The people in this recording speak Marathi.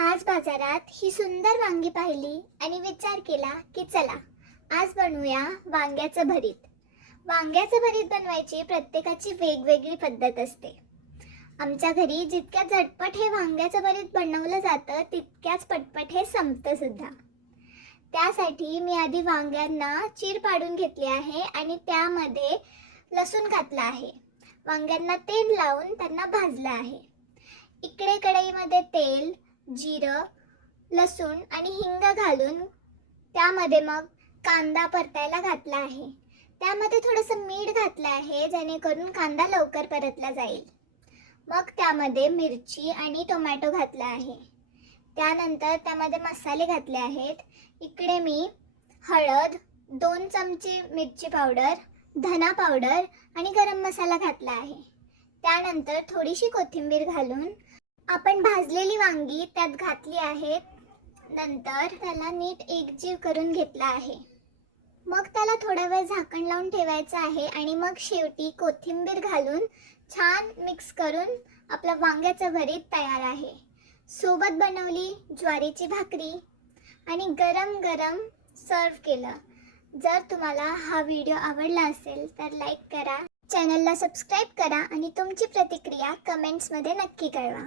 आज बाजारात ही सुंदर वांगी पाहिली आणि विचार केला की चला आज बनवूया वांग्याचं भरीत. वांग्याचं भरीत बनवायची प्रत्येकाची वेगवेगळी पद्धत असते. आमच्या घरी जितक्या झटपट हे वांग्याचं भरीत बनवलं जातं तितक्याच पटपट हे संपतं सुद्धा. त्यासाठी मी आधी वांग्यांना चीर पाडून घेतली आहे आणि त्यामध्ये लसूण घातला आहे. वांग्यांना तेल लावून त्यांना भाजलं आहे. इकडे कढईमध्ये तेल, जिरं, लसूण आणि हिंग घालून त्यामध्ये मग कांदा परतायला घातला आहे. त्यामध्ये थोडंसं मीठ घातलं आहे जेणेकरून कांदा लवकर परतला जाईल. मग त्यामध्ये मिरची आणि टोमॅटो घातला आहे. त्यानंतर त्यामध्ये मसाले घातले आहेत. इकडे मी हळद, 2 चमचे मिरची पावडर, धना पावडर आणि गरम मसाला घातला आहे. त्यानंतर थोडीशी कोथिंबीर घालून आपण भाजलेली वांगी त्यात घातली आहेत. नंतर त्याला नीट एकजीव करून घेतला आहे. मग त्याला थोडा वेळ झाकण लावून ठेवायचं आहे आणि मग शेवटी कोथिंबीर घालून छान मिक्स करून आपला वांग्याचं भरीत तयार आहे. सोबत बनवली ज्वारीची भाकरी आणि गरम गरम सर्व केलं. जर तुम्हाला हा व्हिडिओ आवडला असेल तर लाईक करा, चॅनलला सबस्क्राईब करा आणि तुमची प्रतिक्रिया कमेंट्समध्ये नक्की कळवा.